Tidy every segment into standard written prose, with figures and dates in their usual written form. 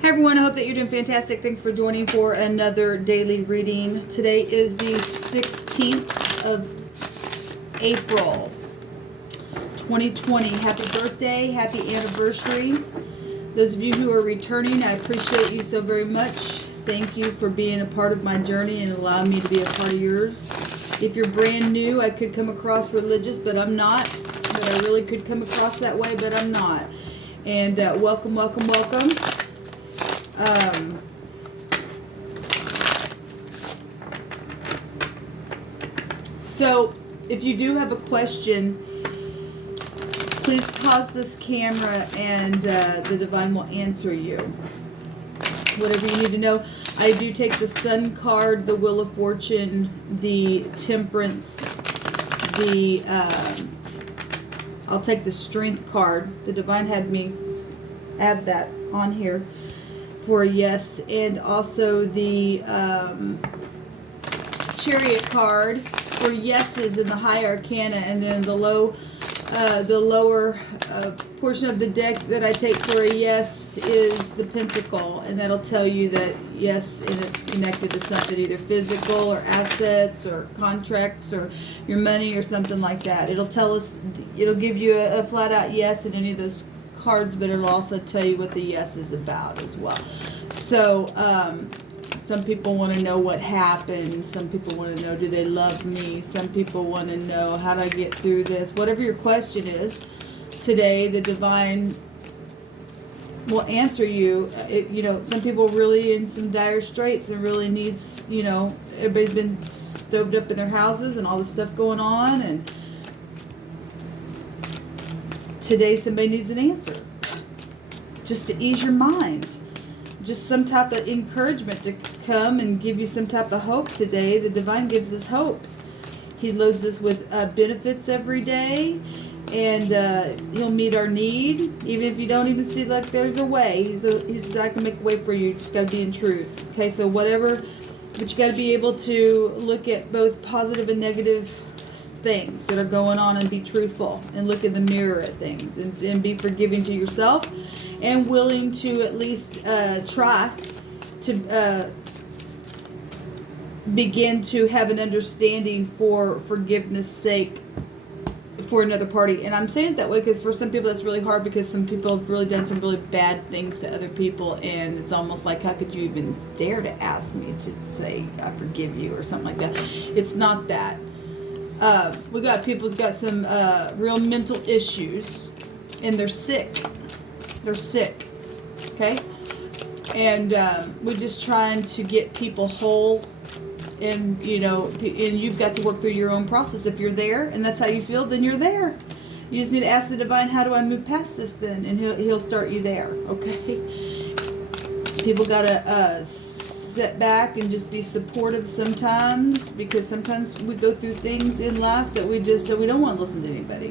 Hi everyone, I hope that you're doing fantastic. Thanks for joining for another daily reading. Today is the 16th of April, 2020. Happy birthday, happy anniversary. Those of you who are returning, I appreciate you so very much. Thank you for being a part of my journey and allowing me to be a part of yours. If you're brand new, I could come across religious, but I'm not. But I really could come across that way, but I'm not. And welcome, welcome, welcome. So if you do have a question, please pause this camera and the divine will answer you. Whatever you need to know. I do take the Sun card, the Wheel of Fortune, the Temperance, I'll take the Strength card. The divine had me add that on here for a yes, and also the Chariot card for yeses in the High Arcana, and then the lower portion of the deck that I take for a yes is the Pentacle, and that'll tell you that yes, and it's connected to something, either physical or assets or contracts or your money or something like that. It'll tell us, it'll give you a flat out yes in any of those cards, but it'll also tell you what the yes is about as well. So some people want to know what happened. Some people want to know, do they love me? Some people want to know, how do I get through this? Whatever your question is today, the divine will answer you. Some people really in some dire straits and really needs, everybody's been stoved up in their houses and all this stuff going on, and today somebody needs an answer just to ease your mind, just some type of encouragement to come and give you some type of hope today. The divine gives us hope. He loads us with benefits every day, and he'll meet our need even if you don't even see like there's a way. He said, I can make a way for you. You just got to be in truth. Okay, so whatever, but you got to be able to look at both positive and negative things that are going on and be truthful and look in the mirror at things and be forgiving to yourself and willing to at least try to begin to have an understanding for forgiveness sake for another party. And I'm saying it that way because for some people that's really hard, because some people have really done some really bad things to other people, and it's almost like, how could you even dare to ask me to say I forgive you or something like that? It's not that. We got people who've got some real mental issues, and they're sick. They're sick, okay? And we're just trying to get people whole, and and you've got to work through your own process. If you're there and that's how you feel, then you're there. You just need to ask the divine, how do I move past this then? And he'll start you there, okay? People gotta sit back and just be supportive sometimes, because sometimes we go through things in life that we don't want to listen to anybody.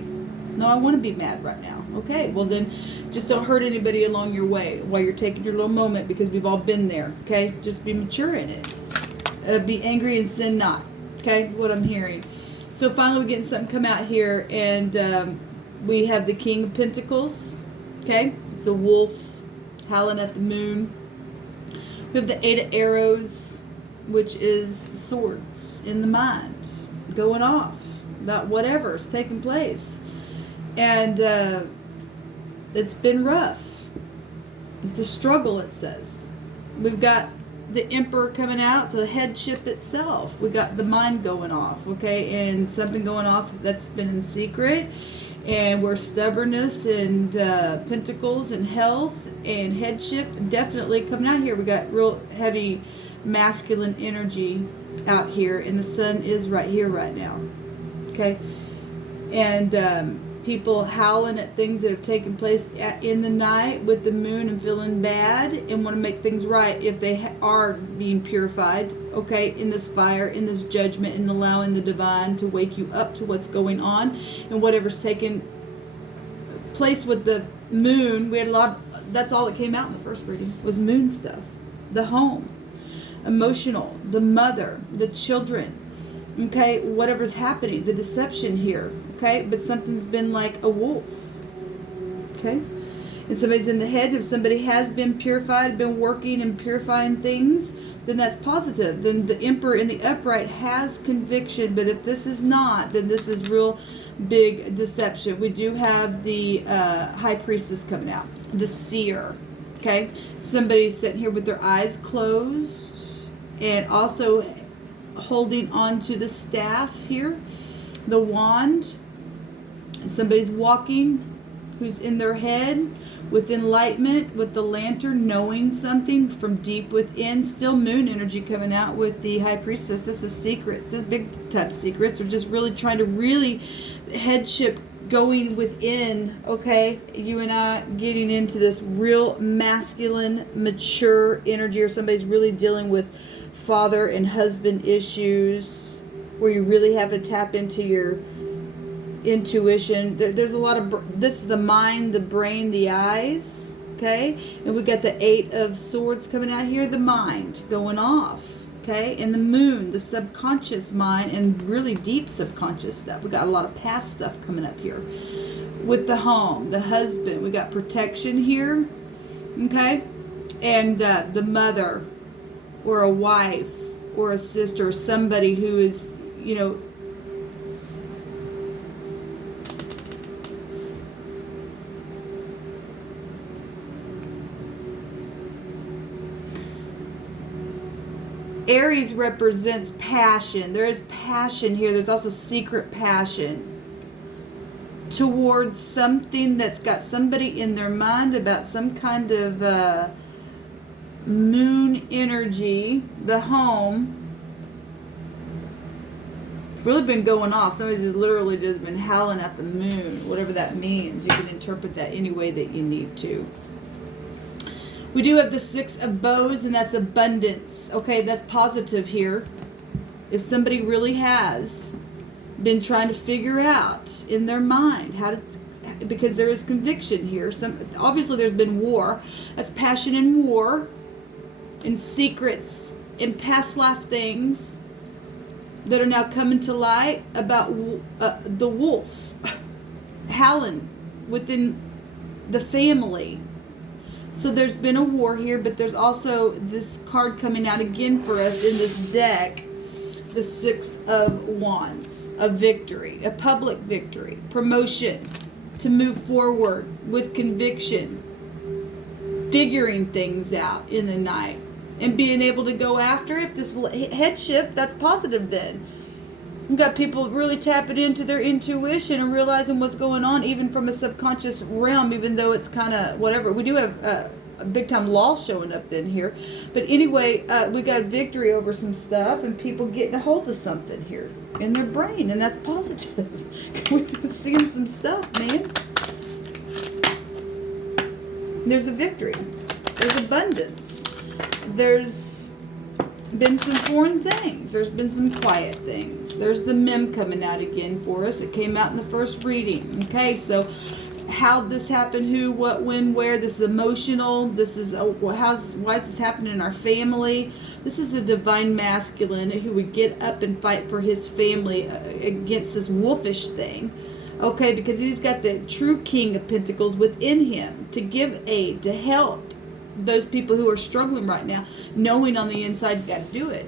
No, I want to be mad right now. Okay, well then just don't hurt anybody along your way while you're taking your little moment, because we've all been there. Okay, just be mature in it. Be angry and sin not. Okay, what I'm hearing. So finally we're getting something come out here, and we have the King of Pentacles. Okay, it's a wolf howling at the moon. We have the Eight of Arrows, which is the swords in the mind, going off about whatever's taking place. And it's been rough. It's a struggle, it says. We've got the Emperor coming out, so the headship itself. We got the mind going off, okay? And something going off that's been in secret. And where stubbornness and pentacles and health and headship definitely coming out here. We got real heavy masculine energy out here, and the sun is right here right now, okay? And people howling at things that have taken place in the night with the moon and feeling bad and want to make things right if they are being purified, okay, in this fire, in this judgment, and allowing the divine to wake you up to what's going on and whatever's taken place with the moon. We had a lot, that's all that came out in the first reading was moon stuff. The home, emotional, the mother, the children, okay, whatever's happening, the deception here, okay, but something's been like a wolf, okay, and somebody's in the head, if somebody has been purified, been working and purifying things, then that's positive. Then the Emperor in the upright has conviction. But if this is not, then this is real big deception. We do have the High Priestess coming out, the Seer. Okay, somebody's sitting here with their eyes closed and also holding on to the staff here, the wand. And somebody's walking who's in their head with enlightenment, with the lantern, knowing something from deep within. Still moon energy coming out with the High Priestess. This is secrets. This is big type secrets. We're just really trying to headship going within, okay? You and I getting into this real masculine, mature energy, or somebody's really dealing with father and husband issues where you really have to tap into your intuition. There's a lot of, this is the mind, the brain, the eyes, okay? And we got the Eight of Swords coming out here, the mind going off, okay? And the moon, the subconscious mind, and really deep subconscious stuff. We got a lot of past stuff coming up here. With the home, the husband, we got protection here, okay? And the mother, or a wife, or a sister, somebody who is, you know, Aries represents passion. There is passion here. There's also secret passion towards something that's got somebody in their mind about some kind of moon energy. The home really been going off. Somebody's just literally just been howling at the moon, whatever that means. You can interpret that any way that you need to. We do have the Six of Bows, and that's abundance. Okay, that's positive here. If somebody really has been trying to figure out in their mind how to, because there is conviction here. Obviously there's been war. That's passion in war, and secrets, and past life things that are now coming to light about the wolf howling within the family. So there's been a war here, but there's also this card coming out again for us in this deck, the Six of Wands, a victory, a public victory, promotion, to move forward with conviction, figuring things out in the night, and being able to go after it. This headship, that's positive then. We've got people really tapping into their intuition and realizing what's going on, even from a subconscious realm, even though it's kind of whatever. We do have a big time law showing up in here. But anyway, we got victory over some stuff and people getting a hold of something here in their brain, and that's positive. We've been seeing some stuff, man. There's a victory. There's abundance. There's been some foreign things. There's been some quiet things. There's the mem coming out again for us. It came out in the first reading. Okay, so how'd this happen? Who, what, when, where? This is emotional. This is why is this happening in our family? This is the divine masculine who would get up and fight for his family against this wolfish thing. Okay, because he's got the true King of Pentacles within him to give aid, to help those people who are struggling right now, knowing on the inside you got to do it.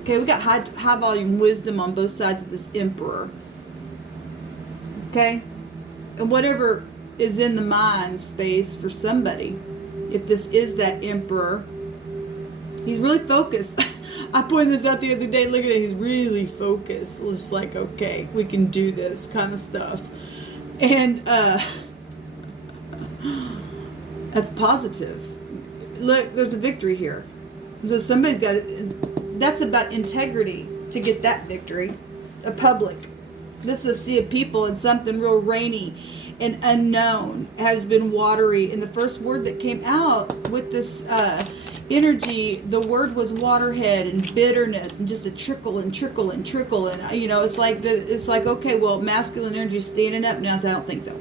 Okay, we got high volume wisdom on both sides of this Emperor. Okay, and whatever is in the mind space for somebody, if this is that Emperor, he's really focused. I pointed this out the other day. Look at it. He's really focused. It's like, okay, we can do this kind of stuff. And that's positive. Look, there's a victory here. So somebody's got it. That's about integrity to get that victory. A public. This is a sea of people, and something real rainy and unknown has been watery. And the first word that came out with this energy, the word was waterhead and bitterness and just a trickle and trickle and trickle. And you know, it's like okay, well, masculine energy is standing up now. So I don't think so.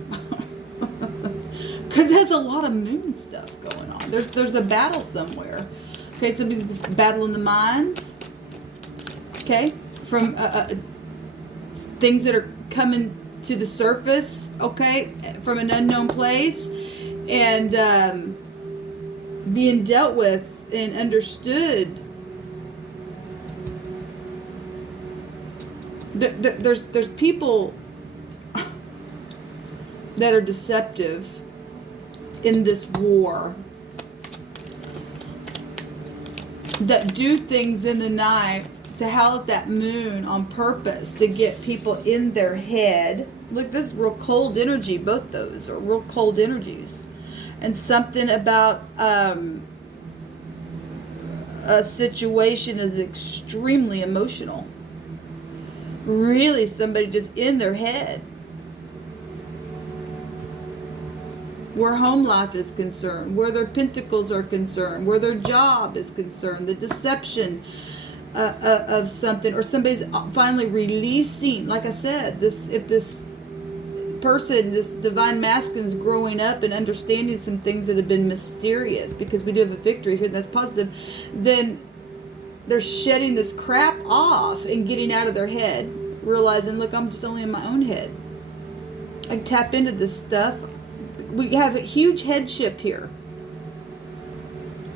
Because there's a lot of moon stuff going on. There's a battle somewhere. Okay, somebody's battling the minds. Okay, from things that are coming to the surface. Okay, from an unknown place, and being dealt with and understood. There's people that are deceptive in this war, that do things in the night to howl at that moon on purpose to get people in their head. Look, this is real cold energy. Both those are real cold energies. And something about a situation is extremely emotional. Really, somebody just in their head. Where home life is concerned, where their pentacles are concerned, where their job is concerned, the deception of something, or somebody's finally releasing. Like I said, if this person, this divine masculine, is growing up and understanding some things that have been mysterious, because we do have a victory here, and that's positive, then they're shedding this crap off and getting out of their head, realizing, look, I'm just only in my own head. I tap into this stuff. We have a huge headship here.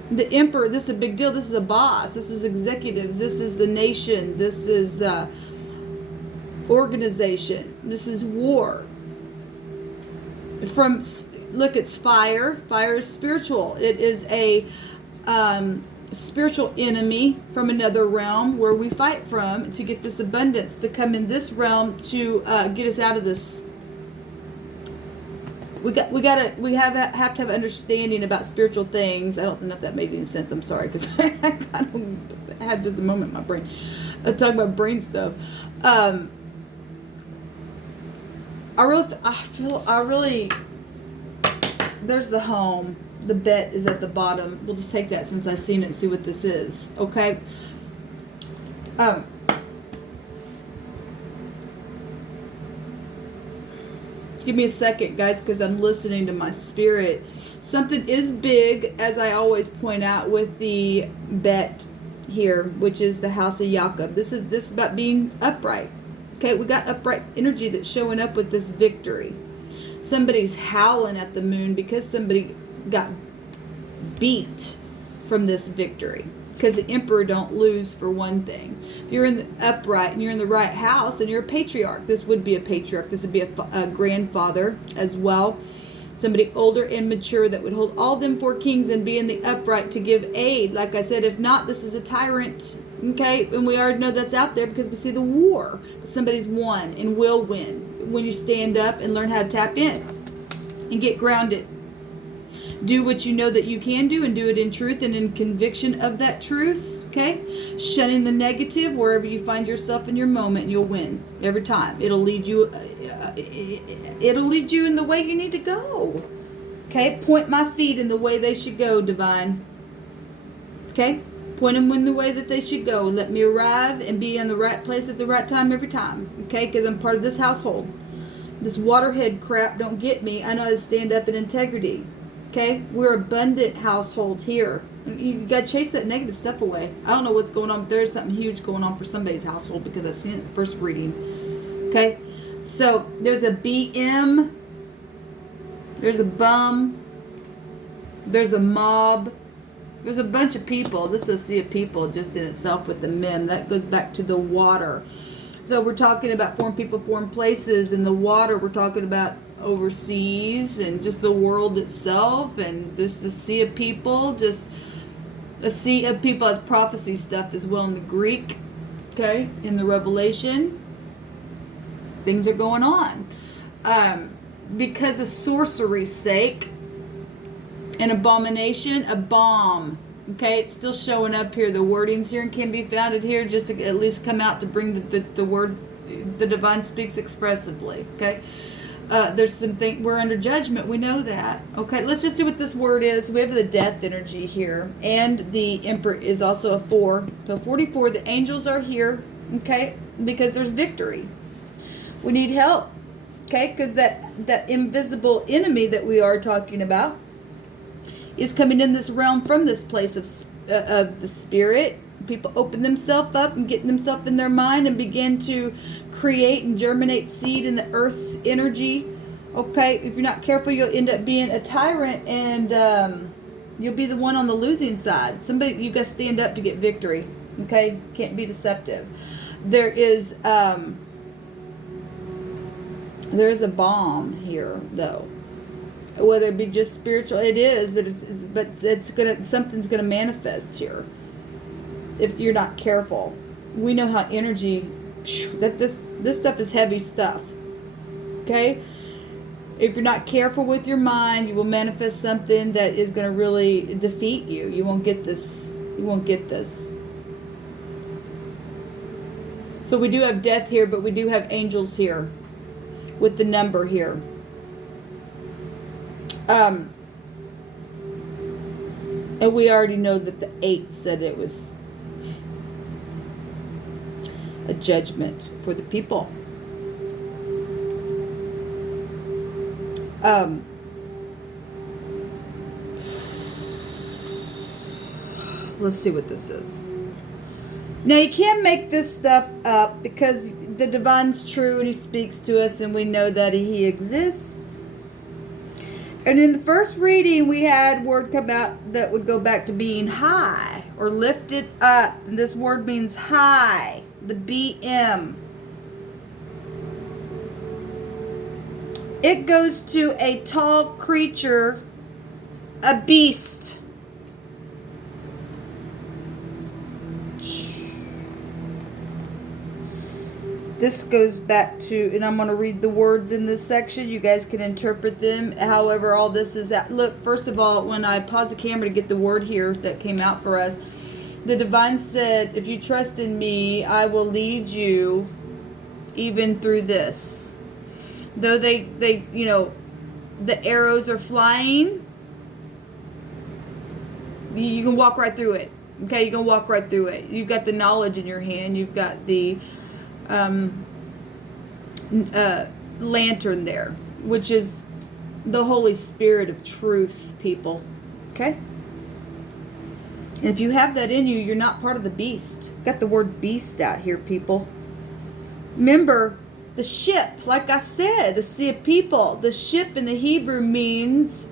The emperor, this is a big deal. This is a boss. This is executives. This is the nation. This is organization. This is war. Look, it's fire. Fire is spiritual. It is a spiritual enemy from another realm where we fight from to get this abundance, to come in this realm to get us out of this. We have to have understanding about spiritual things. I don't know if that made any sense. I'm sorry, because I had just a moment in my brain. I'm talking about brain stuff. I really, there's the home. The bet is at the bottom. We'll just take that since I've seen it and see what this is. Okay. Give me a second, guys, because I'm listening to my spirit. Something is big, as I always point out, with the bet here, which is the house of Jacob. This is about being upright. Okay, we got upright energy that's showing up with this victory. Somebody's howling at the moon because somebody got beat from this victory. Because the emperor don't lose, for one thing. If you're in the upright and you're in the right house and you're a patriarch, this would be a patriarch. This would be a grandfather as well. Somebody older and mature that would hold all them four kings and be in the upright to give aid. Like I said, if not, this is a tyrant. Okay, and we already know that's out there because we see the war. Somebody's won and will win when you stand up and learn how to tap in and get grounded. Do what you know that you can do, and do it in truth and in conviction of that truth. Okay, shunning the negative wherever you find yourself in your moment, and you'll win every time. It'll lead you. It'll lead you in the way you need to go. Okay, point my feet in the way they should go, divine. Okay, point them in the way that they should go. Let me arrive and be in the right place at the right time every time. Okay, because I'm part of this household. This waterhead crap don't get me. I know how to stand up in integrity. Okay, we're abundant household here. You got to chase that negative stuff away. I don't know what's going on, but there's something huge going on for somebody's household because I've seen it in the first reading. Okay, so there's a BM, there's a bum, there's a mob, there's a bunch of people. This is a sea of people just in itself with the mem. That goes back to the water. So we're talking about foreign people, foreign places. In the water, we're talking about overseas and just the world itself, and just a sea of people, just a sea of people as prophecy stuff as well in the Greek. Okay, in the Revelation, things are going on because of sorcery's sake. An abomination, a bomb. Okay, it's still showing up here. The wordings here can be founded here just to at least come out to bring the word. The divine speaks expressively. Okay. There's something, we're under judgment. We know that. Okay, let's just see what this word is. We have the death energy here. And the emperor is also a 4. So 44, the angels are here. Okay, because there's victory. We need help. Okay, because that invisible enemy that we are talking about is coming in this realm from this place of the spirit. People open themselves up and get themselves in their mind and begin to create and germinate seed in the earth energy Okay, if you're not careful, you'll end up being a tyrant, and you'll be the one on the losing side. Somebody, you got to stand up to get victory. Okay, can't be deceptive. There is a bomb here, though. Whether it be just spiritual, it is, but something's gonna manifest here if you're not careful. We know how energy, that this stuff is heavy stuff. Okay. If you're not careful with your mind, you will manifest something that is going to really defeat you. You won't get this. You won't get this. So we do have death here, but we do have angels here with the number here. And we already know that the 8 said it was a judgment for the people. Let's see what this is. Now, you can't make this stuff up because the divine's true and he speaks to us and we know that he exists. And in the first reading, we had word come out that would go back to being high or lifted up. And this word means high, the BM. It goes to a tall creature, a beast. This goes back to, and I'm going to read the words in this section. You guys can interpret them. However, all this is at. Look, first of all, when I pause the camera to get the word here that came out for us, the divine said, if you trust in me, I will lead you even through this. Though they the arrows are flying, you can walk right through it. Okay, you can walk right through it. You've got the knowledge in your hand. You've got the lantern there, which is the Holy Spirit of truth, people. Okay? And if you have that in you, you're not part of the beast. Got the word beast out here, people. Remember, the ship, like I said, the sea of people. The ship in the Hebrew means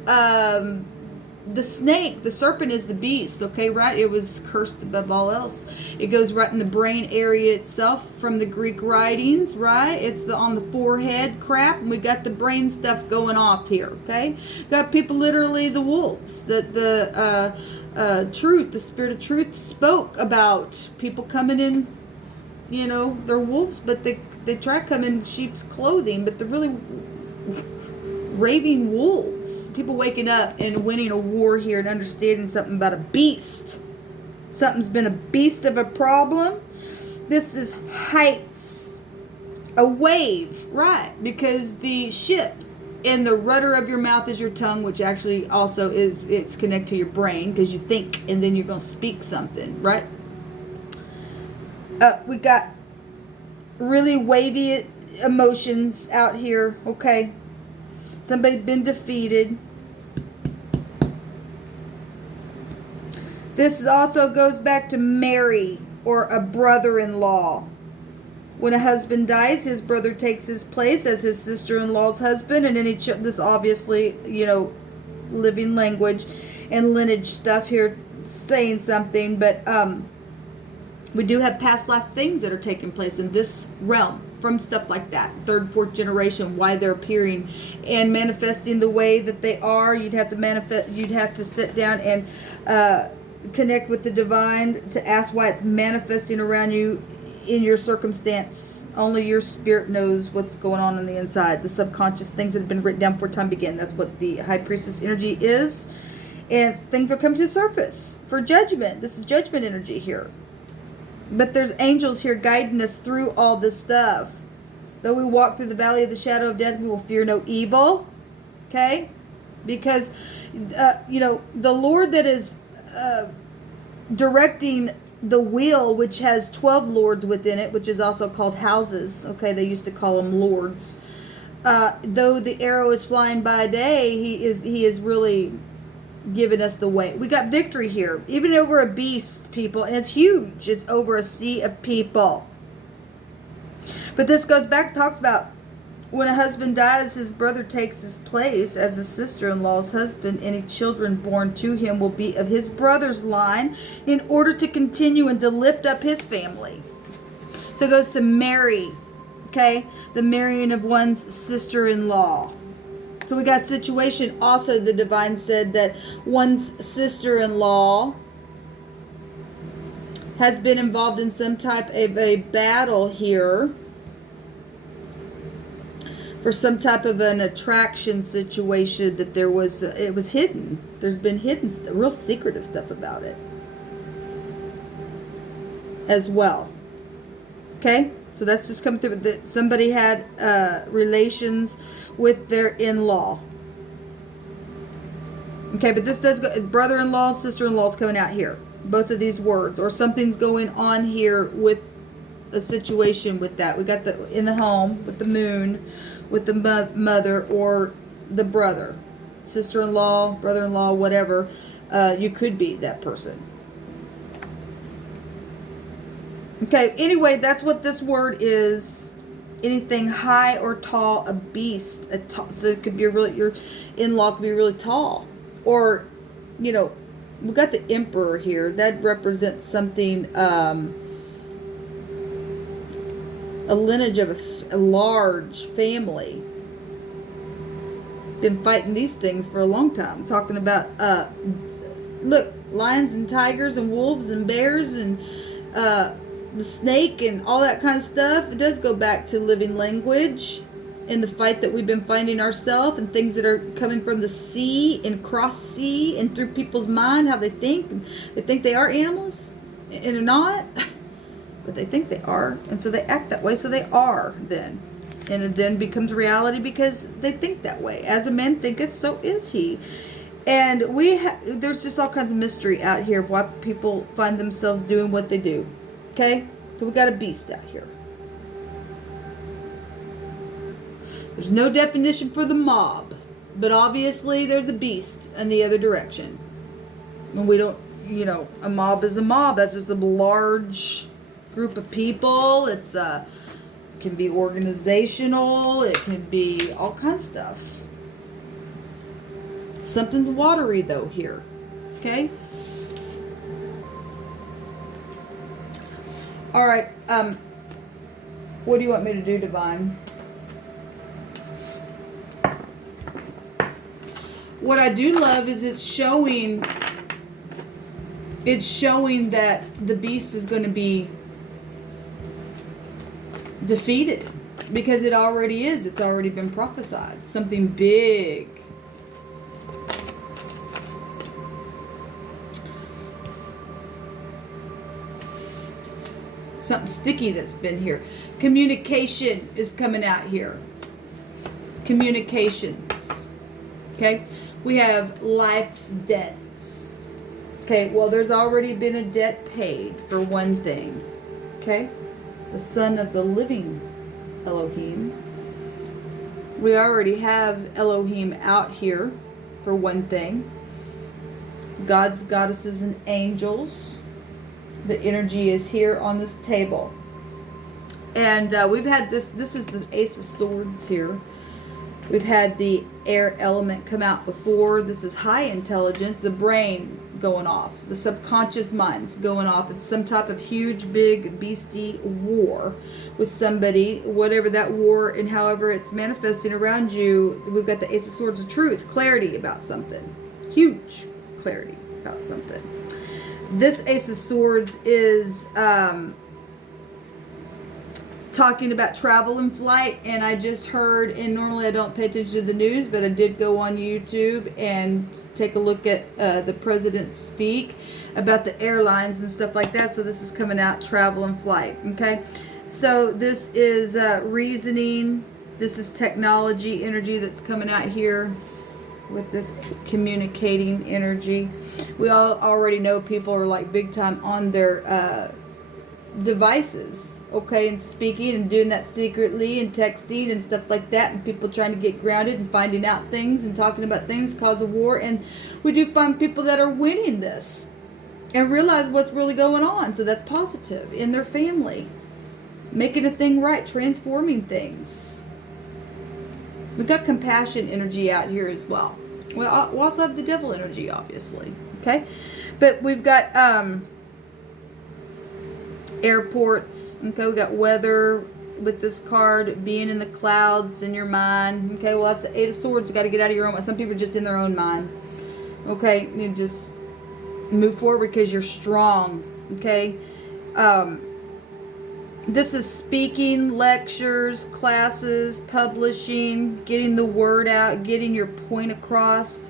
the snake, the serpent is the beast, okay, right? It was cursed above all else. It goes right in the brain area itself from the Greek writings, right? It's on the forehead crap, and we got the brain stuff going off here, okay? Got people literally the wolves. The truth, the spirit of truth spoke about people coming in, they're wolves, but they try to come in sheep's clothing, but they're really raving wolves. People waking up and winning a war here and understanding something about a beast. Something's been a beast of a problem. This is heights. A wave, right? Because the ship and the rudder of your mouth is your tongue, which actually also it's connected to your brain because you think and then you're going to speak something, right? We got really wavy emotions out here, okay? Somebody's been defeated. This also goes back to Mary or a brother-in-law. When a husband dies, his brother takes his place as his sister-in-law's husband, and then this obviously, living language and lineage stuff here saying something, but we do have past life things that are taking place in this realm from stuff like that. 3rd, 4th generation, why they're appearing and manifesting the way that they are. You'd have to sit down and connect with the divine to ask why it's manifesting around you in your circumstance. Only your spirit knows what's going on the inside. The subconscious things that have been written down before time began. That's what the high priestess energy is. And things will come to the surface for judgment. This is judgment energy here. But there's angels here guiding us through all this stuff. Though we walk through the valley of the shadow of death, we will fear no evil. Okay? Because, the Lord that is directing the wheel, which has 12 lords within it, which is also called houses. Okay, they used to call them lords. Though the arrow is flying by day, he is really giving us the way. We got victory here, even over a beast, people, and it's huge. It's over a sea of people. But this goes back, talks about When a husband dies, his brother takes his place as a sister-in-law's husband. Any children born to him will be of his brother's line in order to continue and to lift up his family. So it goes to marry, okay? The marrying of one's sister-in-law. So we got situation. Also, the divine said that one's sister-in-law has been involved in some type of a battle here for some type of an attraction situation that there was, it was hidden. There's been hidden, real secretive stuff about it as well. Okay? So that's just coming through. That somebody had relations with their in-law. Okay, but this does go, brother-in-law and sister-in-law is coming out here. Both of these words. Or something's going on here with a situation with that. We got the in the home with the moon, with the mother or the brother. Sister-in-law, brother-in-law, whatever. You could be that person. Okay, anyway, that's what this word is. Anything high or tall, a beast. So it could be your in-law could be really tall. Or, you know, we got the emperor here. That represents something, a lineage of a large family. Been fighting these things for a long time. Talking about, look, lions and tigers and wolves and bears and, the snake and all that kind of stuff. It does go back to living language and the fight that we've been finding ourselves and things that are coming from the sea and cross sea and through people's mind, how they think. And they think they are animals and they're not, but they think they are. And so they act that way. So they are then. And it then becomes reality because they think that way. As a man thinketh, so is he. And there's just all kinds of mystery out here of why people find themselves doing what they do. Okay, so we got a beast out here. There's no definition for the mob, but obviously there's a beast in the other direction. And we don't, you know, a mob is a mob. That's just a large group of people. It can be organizational. It can be all kinds of stuff. Something's watery though here. Okay. All right, what do you want me to do, Divine? What I do love is it's showing that the beast is going to be defeated because it already is. It's already been prophesied. Something big. Something sticky that's been here. Communication is coming out here. Communications. Okay. We have life's debts. Okay. Well, there's already been a debt paid for one thing. Okay. The son of the living Elohim. We already have Elohim out here for one thing. Gods, goddesses, and angels. The energy is here on this table. And we've had this is the Ace of Swords here. We've had the air element come out before. This is high intelligence, the brain going off, the subconscious mind's going off. It's some type of huge, big, beastie war with somebody, whatever that war and however it's manifesting around you. We've got the Ace of Swords of truth, clarity about something. Huge clarity about something. This Ace of Swords is talking about travel and flight, and I just heard, and normally I don't pay attention to the news, but I did go on YouTube and take a look at the president speak about the airlines and stuff like that. So this is coming out, travel and flight. Okay, so this is reasoning. This is technology energy that's coming out here with this communicating energy. We all already know people are like big time on their devices, okay, and speaking and doing that secretly and texting and stuff like that, and people trying to get grounded and finding out things and talking about things cause a war. And we do find people that are winning this and realize what's really going on. So that's positive in their family, making a thing right, transforming things. We've got compassion energy out here as well. We also have the devil energy, obviously. Okay? But we've got airports. Okay? We got weather with this card, being in the clouds in your mind. Okay? Well, that's the Eight of Swords. You got to get out of your own mind. Some people are just in their own mind. Okay? You just move forward because you're strong. Okay? This is speaking, lectures, classes, publishing, getting the word out, getting your point across,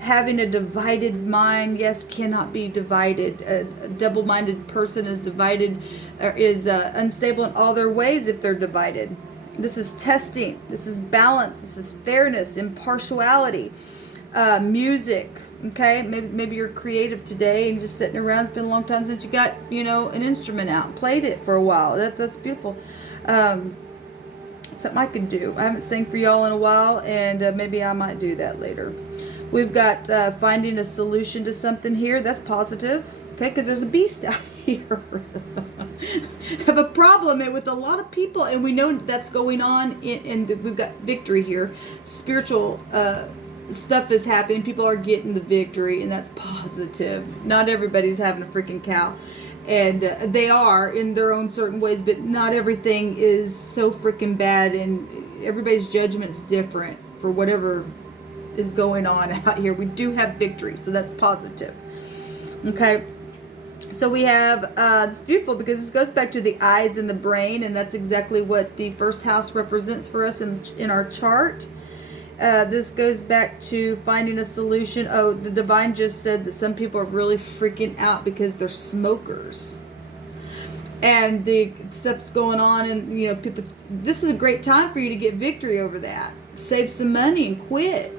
having a divided mind. Yes, cannot be divided. A double-minded person is divided, is unstable in all their ways if they're divided. This is testing. This is balance. This is fairness, impartiality, music. Okay, maybe you're creative today and just sitting around. It's been a long time since you got, an instrument out and played it for a while. That's beautiful. Something I can do. I haven't sang for y'all in a while, and maybe I might do that later. We've got finding a solution to something here. That's positive. Okay, because there's a beast out here. I have a problem with a lot of people, and we know that's going on, and we've got victory here. Spiritual stuff is happening. People are getting the victory, and that's positive. Not everybody's having a freaking cow, and they are in their own certain ways, but not everything is so freaking bad, and everybody's judgment's different for whatever is going on out here. We do have victory, so that's positive. Okay, so we have it's beautiful because this goes back to the eyes and the brain, and that's exactly what the first house represents for us in our chart. This goes back to finding a solution. Oh, the divine just said that some people are really freaking out because they're smokers. And the stuff's going on, and people, this is a great time for you to get victory over that. Save some money and quit.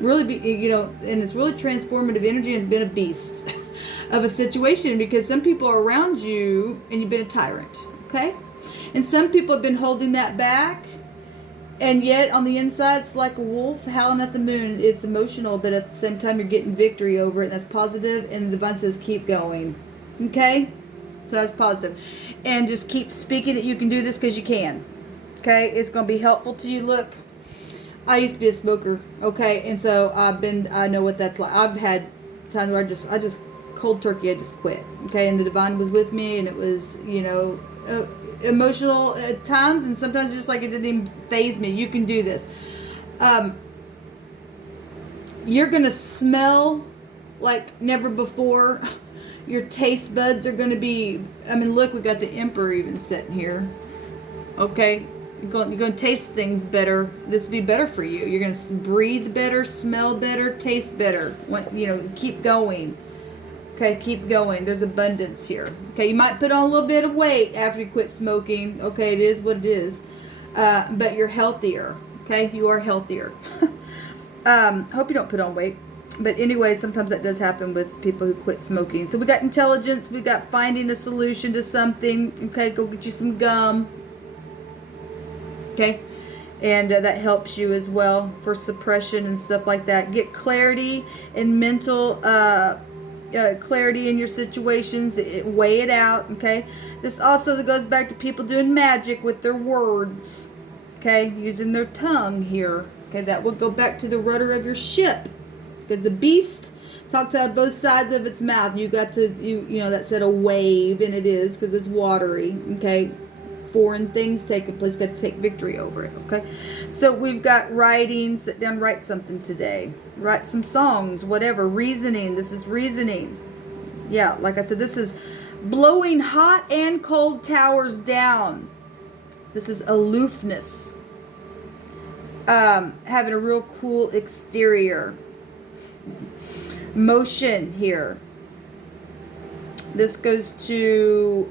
Really be, and it's really transformative energy, and it's been a beast of a situation because some people are around you and you've been a tyrant, okay? And some people have been holding that back. And yet, on the inside, it's like a wolf howling at the moon. It's emotional, but at the same time, you're getting victory over it. And that's positive. And the divine says, keep going. Okay? So that's positive. And just keep speaking that you can do this because you can. Okay? It's going to be helpful to you. Look, I used to be a smoker. Okay? And so I know what that's like. I've had times where I just cold turkey, I just quit. Okay? And the divine was with me, and it was, emotional at times, and sometimes just like it didn't even faze me. You can do this. You're gonna smell like never before. Your taste buds are gonna be, look, we got the Emperor even sitting here. Okay, you're gonna taste things better. This will be better for you. You're gonna breathe better, smell better, taste better. Keep going. Okay, keep going. There's abundance here. Okay, you might put on a little bit of weight after you quit smoking. Okay, it is what it is. But you're healthier. Okay, you are healthier. Hope you don't put on weight. But anyway, sometimes that does happen with people who quit smoking. So we got intelligence. We got finding a solution to something. Okay, go get you some gum. Okay, and that helps you as well for suppression and stuff like that. Get clarity and mental clarity in your situations. Weigh it out. Okay, this also goes back to people doing magic with their words. Okay, using their tongue here. Okay, that will go back to the rudder of your ship, because the beast talks out of both sides of its mouth. You got to that said a wave, and it is because it's watery. Okay, foreign things taking place. Got to take victory over it. Okay, so we've got writing. Sit down, write something today. Write some songs, whatever. Reasoning. This is reasoning. Yeah, like I said, this is blowing hot and cold towers down. This is aloofness. Having a real cool exterior. Motion here. This goes to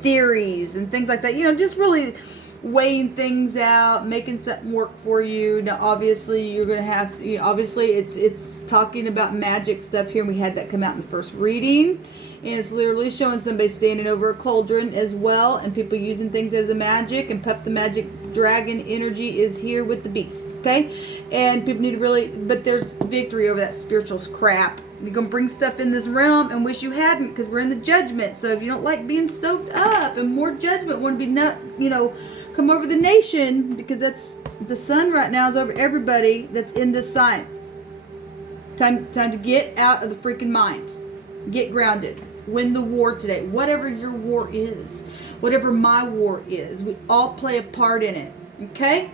theories and things like that. Just really weighing things out, making something work for you. Now, obviously, you're going to have to, obviously, it's talking about magic stuff here, and we had that come out in the first reading. And it's literally showing somebody standing over a cauldron as well, and people using things as a magic, and Puff the Magic Dragon energy is here with the beast, okay? And people need to really, but there's victory over that spiritual crap. You're going to bring stuff in this realm and wish you hadn't, because we're in the judgment. So if you don't like being stoked up and more judgment, want to be not, come over the nation, because that's the sun right now is over everybody that's in this sign. Time to get out of the freaking mind. Get grounded. Win the war today. Whatever your war is, whatever my war is, we all play a part in it. Okay?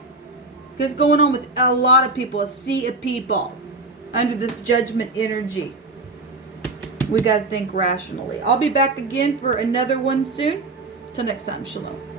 What's going on with a lot of people, a sea of people under this judgment energy. We got to think rationally. I'll be back again for another one soon. Till next time, shalom.